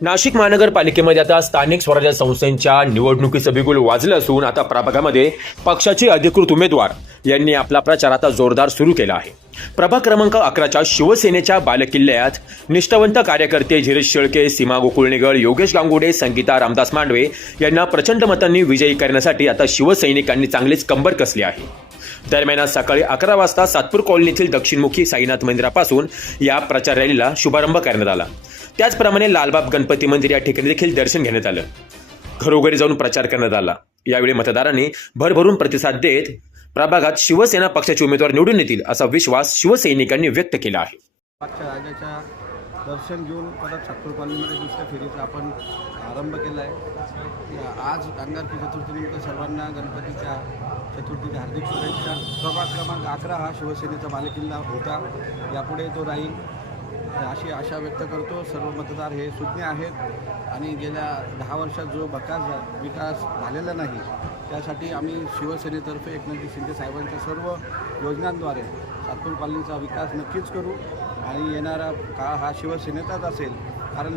नाशिक महानगरपालिकेमध्ये आता स्थानिक स्वराज्य संस्थांच्या निवडणुकीचं बिगुल वाजलं असून आता प्रभागामध्ये पक्षाचे अधिकृत उमेदवार यांनी आपला प्रचार आता जोरदार सुरू केला आहे। प्रभाग क्रमांक 11च्या शिवसेनेच्या बालेकिल्ल्यात निष्ठावंत कार्यकर्ते धीरज शेळके, सीमा गोकुळणेकर, योगेश गांगुडे, संगीता रामदास मांडवे यांना प्रचंड मतांनी विजयी करण्यासाठी आता शिवसैनिकांनी चांगलीच कंबर कसली आहे। दरम्यान आज सकाळी 11 वाजता सातपूर कॉलनीतील दक्षिणमुखी साईनाथ मंदिरापासून या प्रचार रॅलीला शुभारंभ करण्यात आला। त्याचप्रमाणे लालबाग गणपती मंदिर या ठिकाणी देखील दर्शन घेण्यात आलं। घरोघरी जाऊन प्रचार करण्यात आला। यावेळी मतदारांनी भरभरून प्रतिसाद देत प्रभागात शिवसेना पक्षाचे उमेदवार निवडून येतील असा विश्वास शिवसैनिकांनी व्यक्त केला आहे। मागच्या राजाच्या दर्शन घेऊन परत सातपूर कॉलनीमध्ये दुसऱ्या फेरीचा आपण आरंभ केला आहे। आज अंगारकी चतुर्थीनिमित्त सर्वांना गणपतीच्या चतुर्थीच्या हार्दिक शुभेच्छा। प्रभाग क्रमांक 11 हा शिवसेनेचा बालेकिल्ला होता, यापुढे तो राहील अशी आशा व्यक्त करतो। सर्व मतदार हे सुज्ञ आहेत आणि गेल्या 10 वर्षात जो विकास झालेला नाही त्यासाठी आम्ही शिवसेनेतर्फे एकनाथ शिंदे साहेबांच्या सर्व योजनांद्वारे सातपूर कॉलनीचा विकास नक्कीच करू आणि येणारा काळ हा शिवसेनेचाच असेल, कारण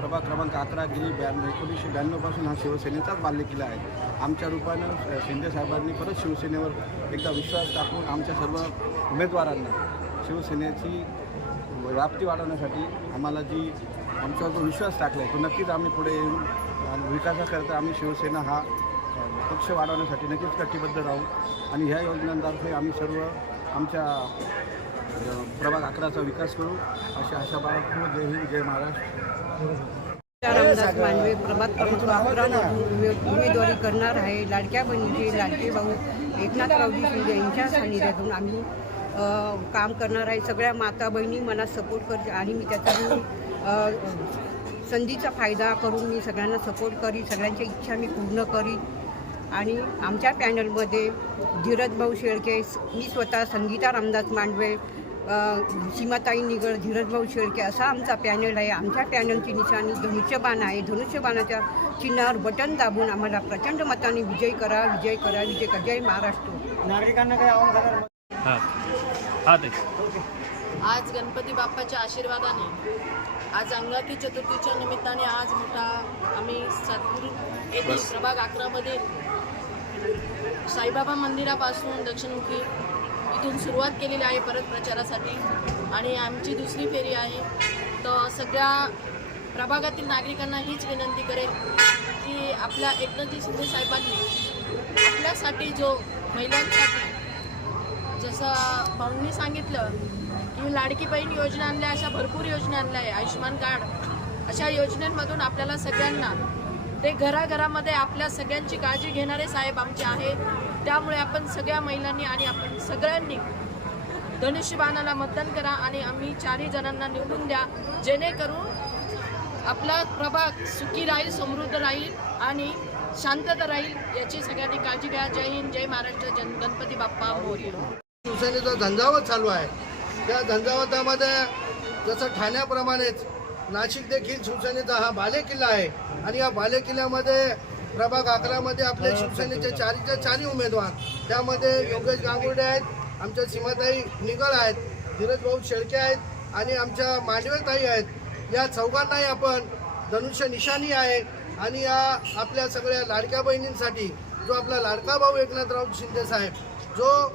प्रभाग क्रमांक 11 गेली 1992 पासून हा शिवसेनेचाच बालेकिल्ला आहे। आमच्या रूपानं शिंदे साहेबांनी परत शिवसेनेवर एकदा विश्वास टाकून आमच्या सर्व उमेदवारांना शिवसेनेची व्याप्ती वाढवण्यासाठी आम्हाला आमच्यावर जो विश्वास टाकला आहे तो नक्कीच आम्ही पुढे येऊन विकासाकरता आम्ही शिवसेना हा पक्ष वाढवण्यासाठी नक्कीच कटिबद्ध राहू आणि ह्या योजनांतर्फे आम्ही सर्व आमच्या प्रभाग 11चा विकास करू अशी आशा बाळगतो। जय हिंद, जय महाराष्ट्र। रामदास मांडवे प्रभाग क्रमांक 11 उमेदवारी करणार आहे। लाडक्या बहिणीचे लाडके भाऊ एकनाथरावजी शिंदे यांच्या सानिध्यातून आम्ही काम करणार आहे। सगळ्या माता बहिणी मला सपोर्ट करते आणि मी त्याच्यातून संधीचा फायदा करून मी सगळ्यांना सपोर्ट करी, सगळ्यांच्या इच्छा मी पूर्ण करी। आणि आमच्या पॅनलमध्ये धीरज भाऊ शेळके, मी स्वतः संगीता रामदास मांडवे, सीमाताई निगड, धीरज भाऊ शेळके असा आमचा पॅनल आहे। आमच्या पॅनलची निशाणी धनुष्यबाण आहे। धनुष्यबाणाच्या चिन्हावर बटन दाबून आम्हाला प्रचंड मताने विजय करा, विजय करा, विजय करा। जय महाराष्ट्र। नागरिकांना काही आव्हान करणार? आज गणपती बाप्पाच्या आशीर्वादाने आज अंगारकी चतुर्थीच्या निमित्ताने आज मोठा आम्ही सातपूर येथील प्रभाग 11 मध्ये साईबाबा मंदिरापासून दक्षिणमुखी इथून सुरुवात केलेली आहे परत प्रचारासाठी आणि आमची दुसरी फेरी आहे। तर सगळ्या प्रभागातील नागरिकांना हीच विनंती करेल की आपल्या एकनाथजी शिंदे साहेबांनी आपल्यासाठी जो महिलांसाठी जसं भाऊंनी सांगितलं की लाडकी बहीण योजना आणल्या, अशा भरपूर योजना आणल्या आहे, आयुष्यमान कार्ड, अशा योजनांमधून आपल्याला सगळ्यांना ते घराघरामध्ये आपल्या सगळ्यांची काळजी घेणारे साहेब आमचे आहेत। त्यामुळे आपण सगळ्या महिलांनी आणि आपण सगळ्यांनी धनुष्यबाणाला मतदान करा आणि आम्ही 4ही जणांना निवडून द्या, जेणेकरून आपला प्रभाग सुखी राहील, समृद्ध राहील आणि शांतता राहील याची सगळ्यांनी काळजी घ्या। जय हिंद, जय महाराष्ट्र। गणपती बाप्पा मोरया। शिवसेनेचा झंझावात चालू आहे। त्या झंझावातामध्ये जसं ठाण्याप्रमाणेच नाशिक देखील शिवसेनेचा हा बालेकिल्ला आहे आणि या बालेकिल्ल्यामध्ये प्रभाग 11 मध्ये आपले शिवसेनेचे 4चे उमेदवार, त्यामध्ये योगेश गांगुर्डे आहेत, आमच्या सीमाताई निगड आहेत, धीरज भाऊ शेळके आहेत आणि आमच्या मांडवेताई आहेत। या चौघांनाही आपण धनुष्य निशाणी आहे आणि या आपल्या सगळ्या लाडक्या बहिणींसाठी जो आपला लाडका भाऊ एकनाथराव शिंदे साहेब जो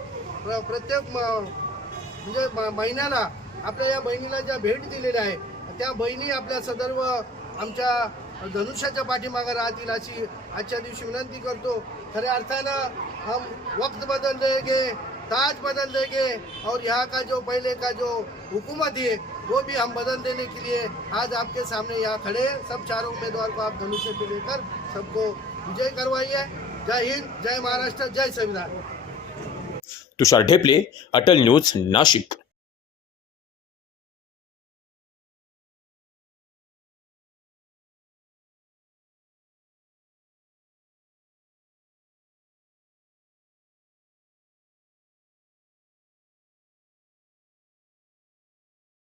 प्रत्येक म्हणजे महिन्याला आपल्या या बहिणीला ज्या भेट दिलेल्या आहे त्या बहिणी आपल्या सदर्व आमच्या धनुष्याच्या पाठीमागे राहतील अशी आजच्या दिवशी विनंती करतो। खऱ्या अर्थानं हम वक्त बदल देंगे, ताज बदल देंगे और यहाँ का जो पहले का जो हुकूमत है वो भी हम बदल देने के लिए आज आपके सामने यहाँ खड़े। सब 4 उम्मीदवार को आप धनुष्य पे लेकर सबको विजय करवाइए। जय हिंद, जय महाराष्ट्र, जय संविधान। तुषार ढेपले, अटल न्यूज, नाशिक।